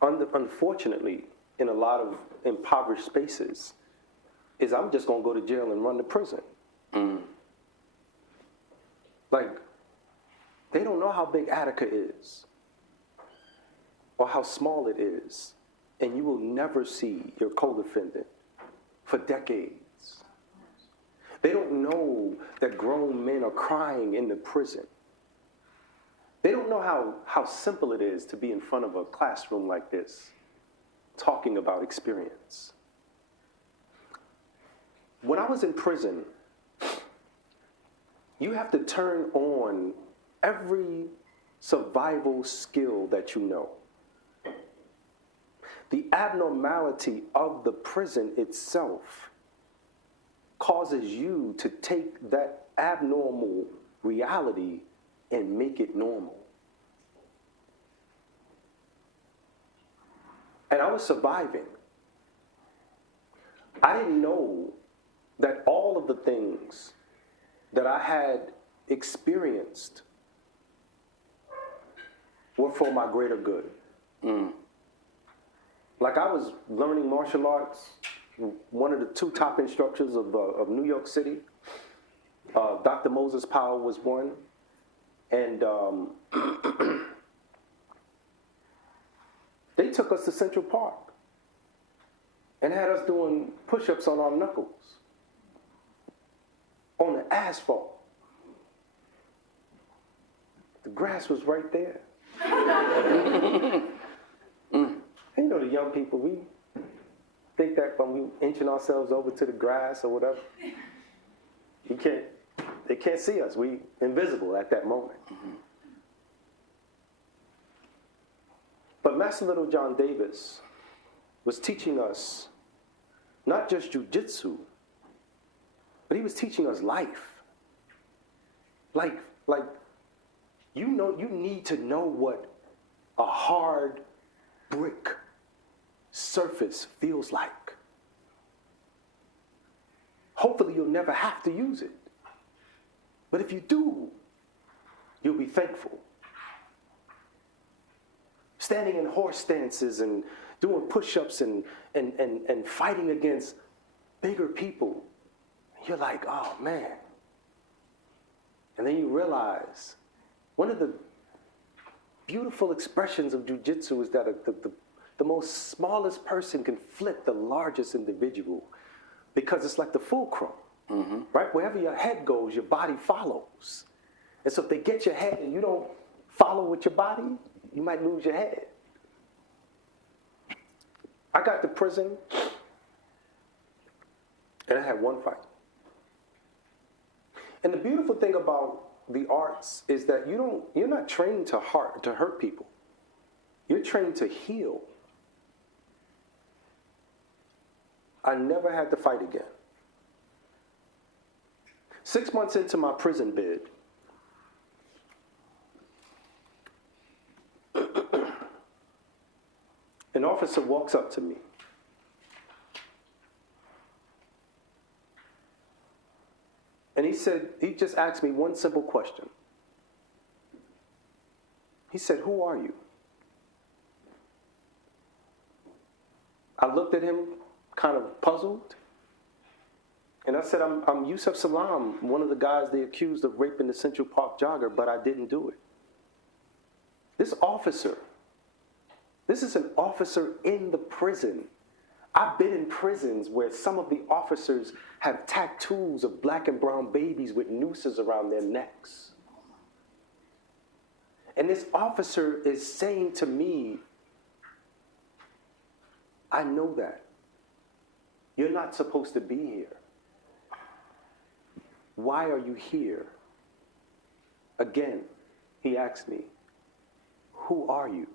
unfortunately, in a lot of impoverished spaces, is I'm just gonna go to jail and run to prison. Like, they don't know how big Attica is, or how small it is, and you will never see your co-defendant for decades. They don't know that grown men are crying in the prison. They don't know how simple it is to be in front of a classroom like this, talking about experience. When I was in prison, you have to turn on every survival skill that you know. The abnormality of the prison itself causes you to take that abnormal reality and make it normal. And I was surviving. I didn't know that all of the things that I had experienced were for my greater good. Like I was learning martial arts, one of the two top instructors of New York City, Dr. Moses Powell was one, and they took us to Central Park and had us doing push-ups on our knuckles on the asphalt. The grass was right there. You know, the young people, we think that when we inching ourselves over to the grass or whatever, they can't see us. We invisible at that moment. But Master Little John Davis was teaching us not just jujitsu, but he was teaching us life. Like you know, you need to know what a hard brick surface feels like. Hopefully you'll never have to use it. But if you do, you'll be thankful. Standing in horse stances and doing push-ups and fighting against bigger people, you're like, oh man. And then you realize one of the beautiful expressions of jujitsu is that the most smallest person can flip the largest individual, because it's like the fulcrum, right? Wherever your head goes, your body follows. And so if they get your head and you don't follow with your body, you might lose your head. I got to prison and I had one fight. And the beautiful thing about the arts is that you're not trained to hurt people. You're trained to heal. I never had to fight again. 6 months into my prison bid, an officer walks up to me. And he just asked me one simple question. He said, "Who are you?" I looked at him kind of puzzled. And I said, I'm Yusef Salaam, one of the guys they accused of raping the Central Park jogger, but I didn't do it. This is an officer in the prison. I've been in prisons where some of the officers have tattoos of black and brown babies with nooses around their necks. And this officer is saying to me, I know that. You're not supposed to be here. Why are you here? Again, he asked me, who are you?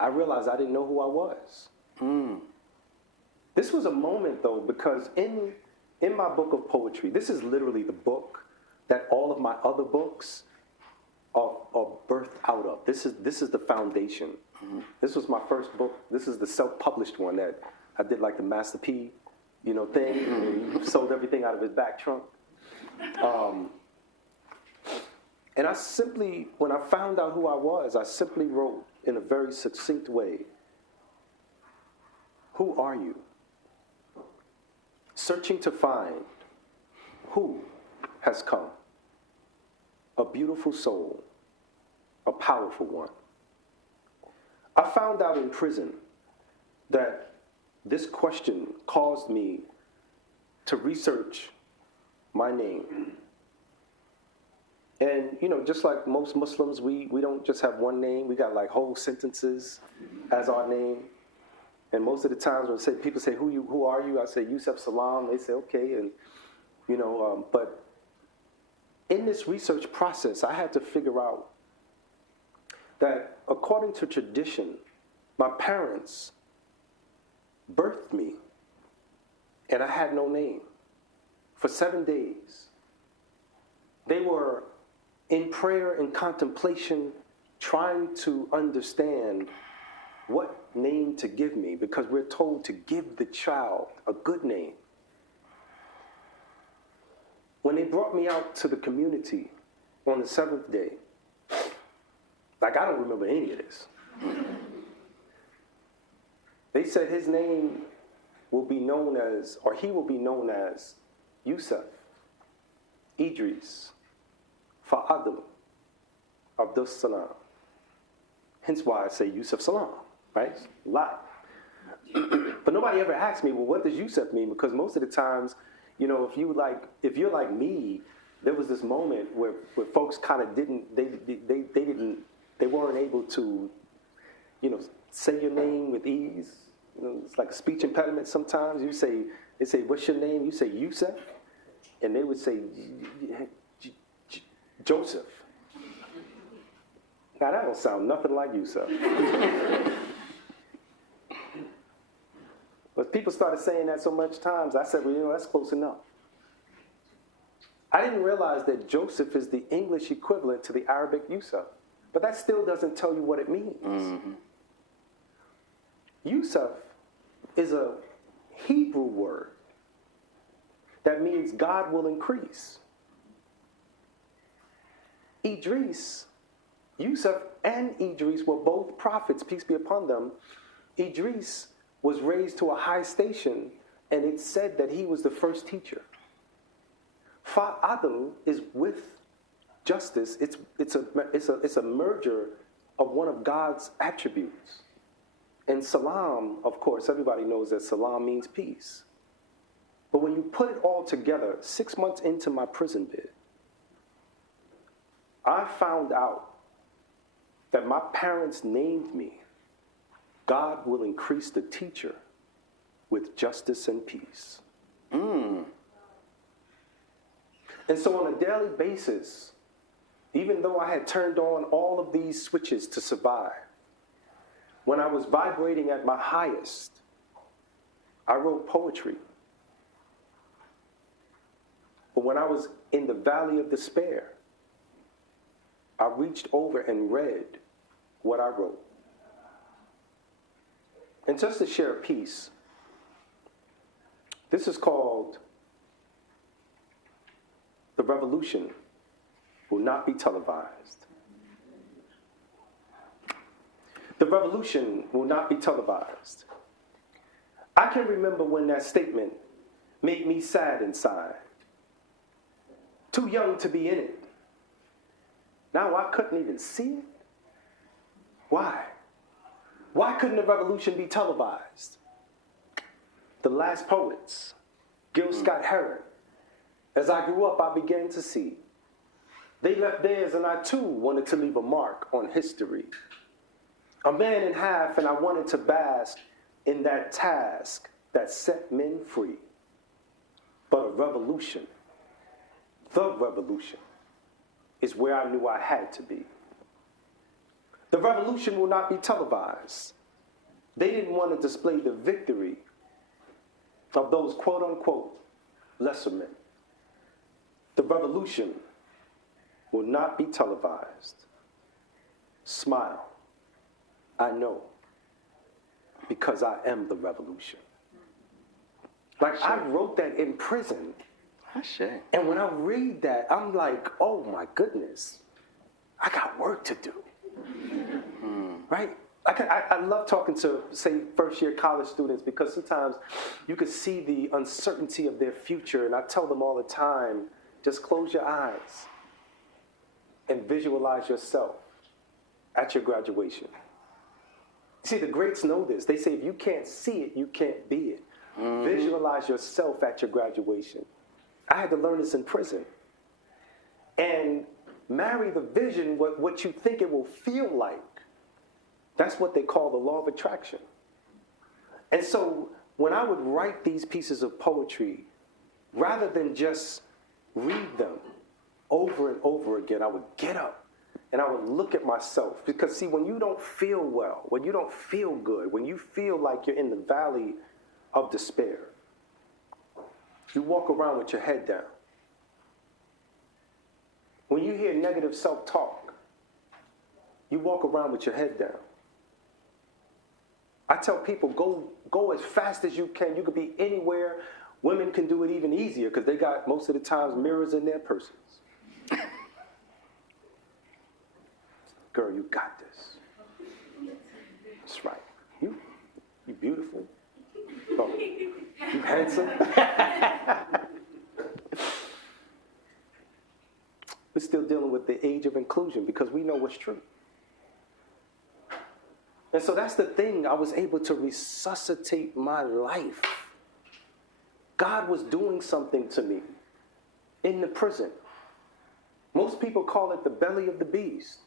I realized I didn't know who I was. This was a moment, though, because in my book of poetry, this is literally the book that all of my other books are birthed out of. This is the foundation. This was my first book. This is the self-published one that I did, like the Master P, thing. And he sold everything out of his back trunk. And I simply, when I found out who I was, I simply wrote in a very succinct way, who are you? Searching to find who has come. A beautiful soul, a powerful one. I found out in prison that this question caused me to research my name. And, just like most Muslims, we don't just have one name. We got like whole sentences as our name. And most of the times when people say, who are you? I say, Yusef Salaam. They say, okay. And, but in this research process, I had to figure out that according to tradition, my parents birthed me and I had no name. For 7 days, they were in prayer and contemplation trying to understand what name to give me because we're told to give the child a good name. When they brought me out to the community on the 7th day, like I don't remember any of this. They said his name will be known as, or he will be known as Yusef, Idris, Fa'adl, Abdus Salam. Hence why I say Yusef Salaam, right? A lot. But nobody ever asked me, well, what does Yusef mean? Because most of the times, you know, if you're like me, there was this moment where folks kind of they weren't able to, you know, say your name with ease. You know, it's like a speech impediment sometimes. They say, what's your name? You say Yusef, and they would say Joseph. Now that don't sound nothing like Yusef. But people started saying that so much times, I said, well, you know, that's close enough. I didn't realize that Joseph is the English equivalent to the Arabic Yusuf. But that still doesn't tell you what it means. Mm-hmm. Yusuf is a Hebrew word that means God will increase. Idris, Yusuf and Idris were both prophets, peace be upon them. Idris was raised to a high station, and it said that he was the first teacher. Fa'adl is with justice. It's a merger of one of God's attributes. And Salaam, of course, everybody knows that Salaam means peace. But when you put it all together, 6 months into my prison bid, I found out that my parents named me God will increase the teacher with justice and peace. And so on a daily basis, even though I had turned on all of these switches to survive, when I was vibrating at my highest, I wrote poetry. But when I was in the valley of despair, I reached over and read what I wrote. And just to share a piece, this is called "The Revolution Will Not Be Televised." The revolution will not be televised. I can remember when that statement made me sad inside. Too young to be in it. Now I couldn't even see it. Why? Why couldn't the revolution be televised? The last poets, Gil Scott-Heron. As I grew up, I began to see. They left theirs, and I too wanted to leave a mark on history. A man in half, and I wanted to bask in that task that set men free. But a revolution, the revolution, is where I knew I had to be. The revolution will not be televised. They didn't want to display the victory of those quote-unquote lesser men. The revolution will not be televised. Smile. I know, because I am the revolution. Like, I wrote that in prison. And when I read that, I'm like, oh my goodness, I got work to do. Right? I love talking to, say, first-year college students because sometimes you can see the uncertainty of their future, and I tell them all the time, just close your eyes and visualize yourself at your graduation. See, the greats know this. They say if you can't see it, you can't be it. Mm-hmm. Visualize yourself at your graduation. I had to learn this in prison. And marry the vision with what you think it will feel like. That's what they call the law of attraction. And so when I would write these pieces of poetry, rather than just read them over and over again, I would get up and I would look at myself. Because see, when you don't feel well, when you don't feel good, when you feel like you're in the valley of despair, you walk around with your head down. When you hear negative self-talk, you walk around with your head down. I tell people, go as fast as you can. You could be anywhere. Women can do it even easier because they got, most of the times, mirrors in their purses. Girl, you got this. That's right. You beautiful. Oh, you handsome. We're still dealing with the age of inclusion because we know what's true. And so that's the thing. I was able to resuscitate my life. God was doing something to me in the prison. Most people call it the belly of the beast.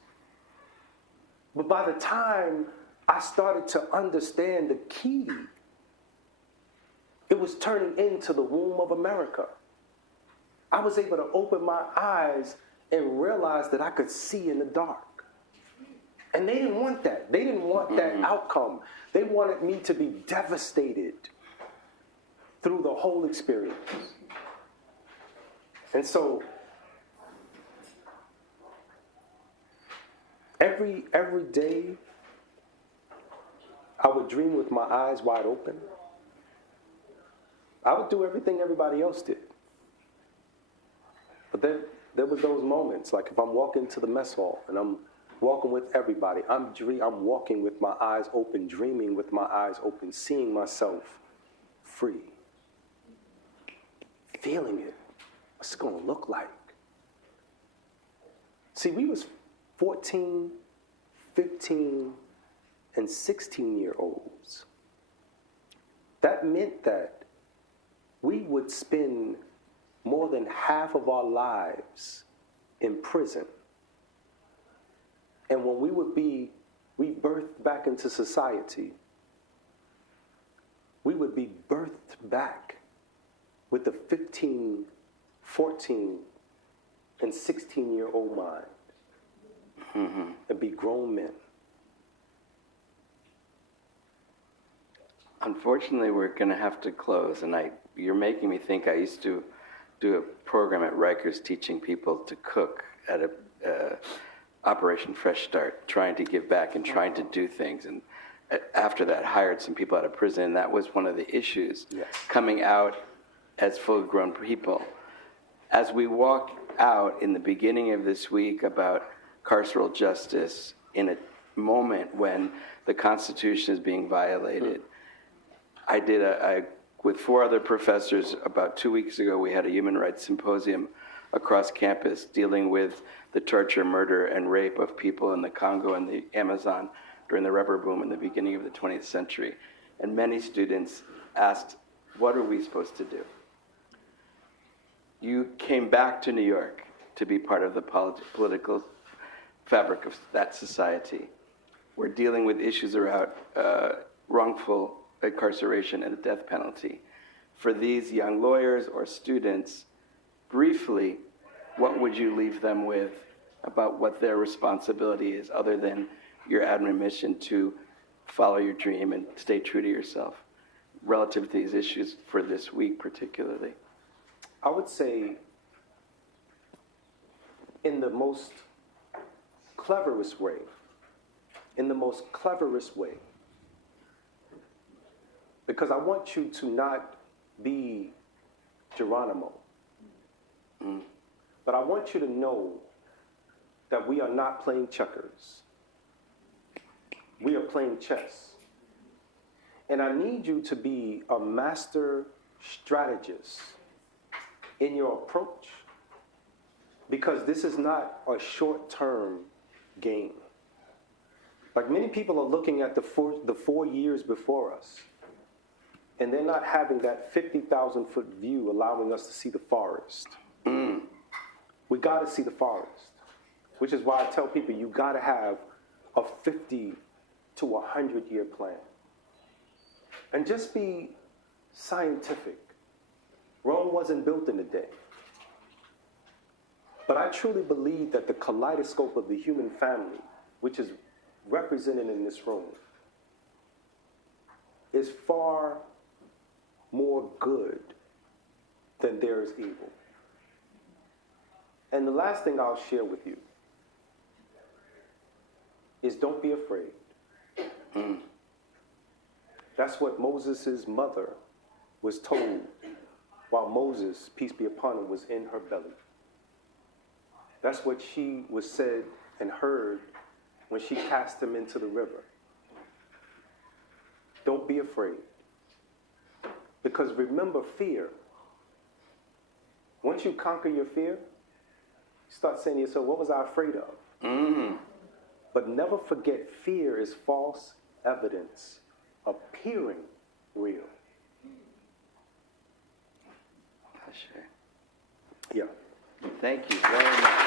But by the time I started to understand the key, it was turning into the womb of America. I was able to open my eyes and realize that I could see in the dark. And they didn't want that. They didn't want that outcome. They wanted me to be devastated through the whole experience. And so every day I would dream with my eyes wide open. I would do everything everybody else did. But then there was those moments, like if I'm walking to the mess hall and I'm walking with everybody, I'm walking with my eyes open, dreaming with my eyes open, seeing myself free, feeling it. What's it gonna look like? See, we was 14, 15, and 16-year-olds. That meant that we would spend more than half of our lives in prison. And when we would be rebirthed back into society, we would be birthed back with the 15, 14, and 16-year-old mind and be grown men. Unfortunately, we're going to have to close, and you're making me think I used to do a program at Rikers teaching people to cook at a Operation Fresh Start, trying to give back and trying to do things. And after that, hired some people out of prison. And that was one of the issues, coming out as full-grown people. As we walk out in the beginning of this week about carceral justice in a moment when the Constitution is being violated, I did with 4 other professors about 2 weeks ago, we had a human rights symposium across campus dealing with the torture, murder, and rape of people in the Congo and the Amazon during the rubber boom in the beginning of the 20th century. And many students asked, what are we supposed to do? You came back to New York to be part of the political fabric of that society. We're dealing with issues around wrongful incarceration and the death penalty. For these young lawyers or students, briefly, what would you leave them with about what their responsibility is, other than your admonition to follow your dream and stay true to yourself, relative to these issues for this week particularly? I would say, in the most cleverest way, because I want you to not be Geronimo, but I want you to know that we are not playing checkers. We are playing chess. And I need you to be a master strategist in your approach, because this is not a short-term game. Like, many people are looking at the 4 years before us, and they're not having that 50,000-foot view allowing us to see the forest. We got to see the forest, which is why I tell people you got to have a 50 to 100-year plan. And just be scientific. Rome wasn't built in a day. But I truly believe that the kaleidoscope of the human family, which is represented in this room, is far more good than there is evil. And the last thing I'll share with you is don't be afraid. That's what Moses' mother was told while Moses, peace be upon him, was in her belly. That's what she was said and heard when she cast him into the river. Don't be afraid. Because remember fear. Once you conquer your fear, you start saying to yourself, what was I afraid of? Mm. But never forget, fear is false evidence appearing real. Sure. Yeah. Thank you very much.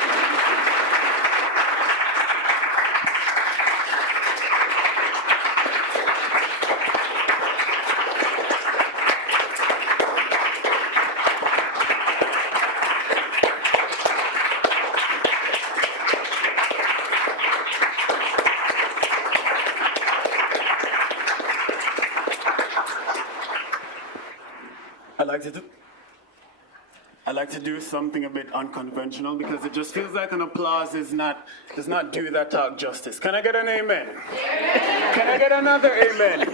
I like to do something a bit unconventional because it just feels like an applause does not do that talk justice. Can I get an amen? Can I get another amen?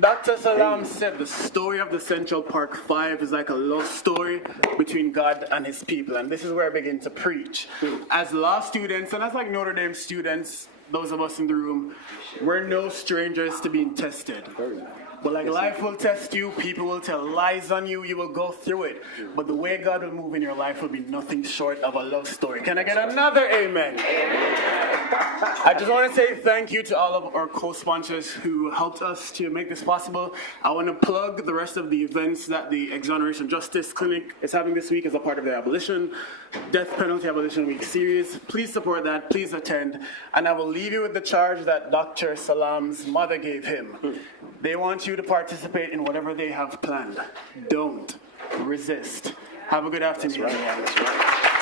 Dr. Salaam said the story of the Central Park 5 is like a love story between God and his people. And this is where I begin to preach. As law students and as like Notre Dame students, those of us in the room, we're no strangers to being tested. But like life will test you, people will tell lies on you, you will go through it. But the way God will move in your life will be nothing short of a love story. Can I get another amen? I just want to say thank you to all of our co-sponsors who helped us to make this possible. I want to plug the rest of the events that the Exoneration Justice Clinic is having this week as a part of their abolition, Death Penalty Abolition Week series. Please support that, please attend. And I will leave you with the charge that Dr. Salaam's mother gave him. They want you to participate in whatever they have planned. Don't resist. Have a good afternoon. That's right.